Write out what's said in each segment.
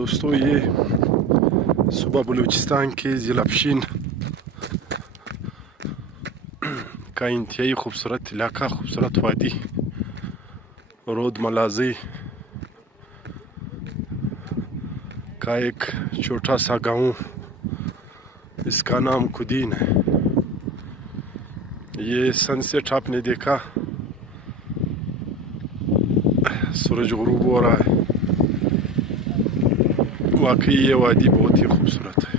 दोस्तों ये सुबह बलूचिस्तान के ज़िला अफशीन का इंतहाई खूबसूरत इलाका, खूबसूरत वादी रोद मलाज़ी का एक छोटा सा गांव, इसका नाम कुदीन है। ये सनसेट आपने देखा, सूरज गुरूब हो रहा है। वाकई ये वादी बहुत ही खूबसूरत है,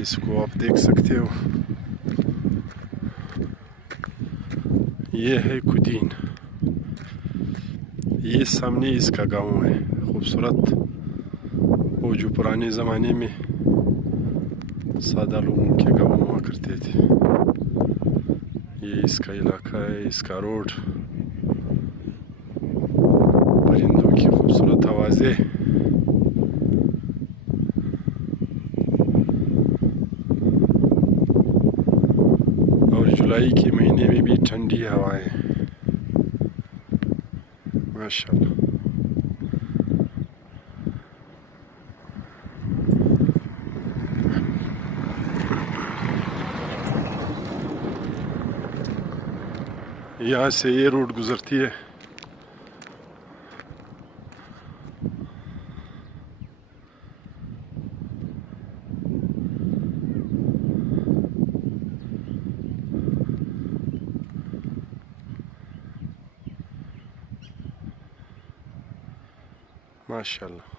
इसको आप देख सकते हो। ये है कुदीन, ये सामने इसका गांव है खूबसूरत, वो जो पुराने ज़माने में सादा लोगों के गांव हुआ करते थे। ये इसका इलाका है, इसका रोड, परिंदों की खूबसूरत आवाज़ें। और जुलाई के महीने में भी ठंडी हवाएं, माशाल्लाह। यहाँ से ये रोड गुजरती है। माशाल्लाह।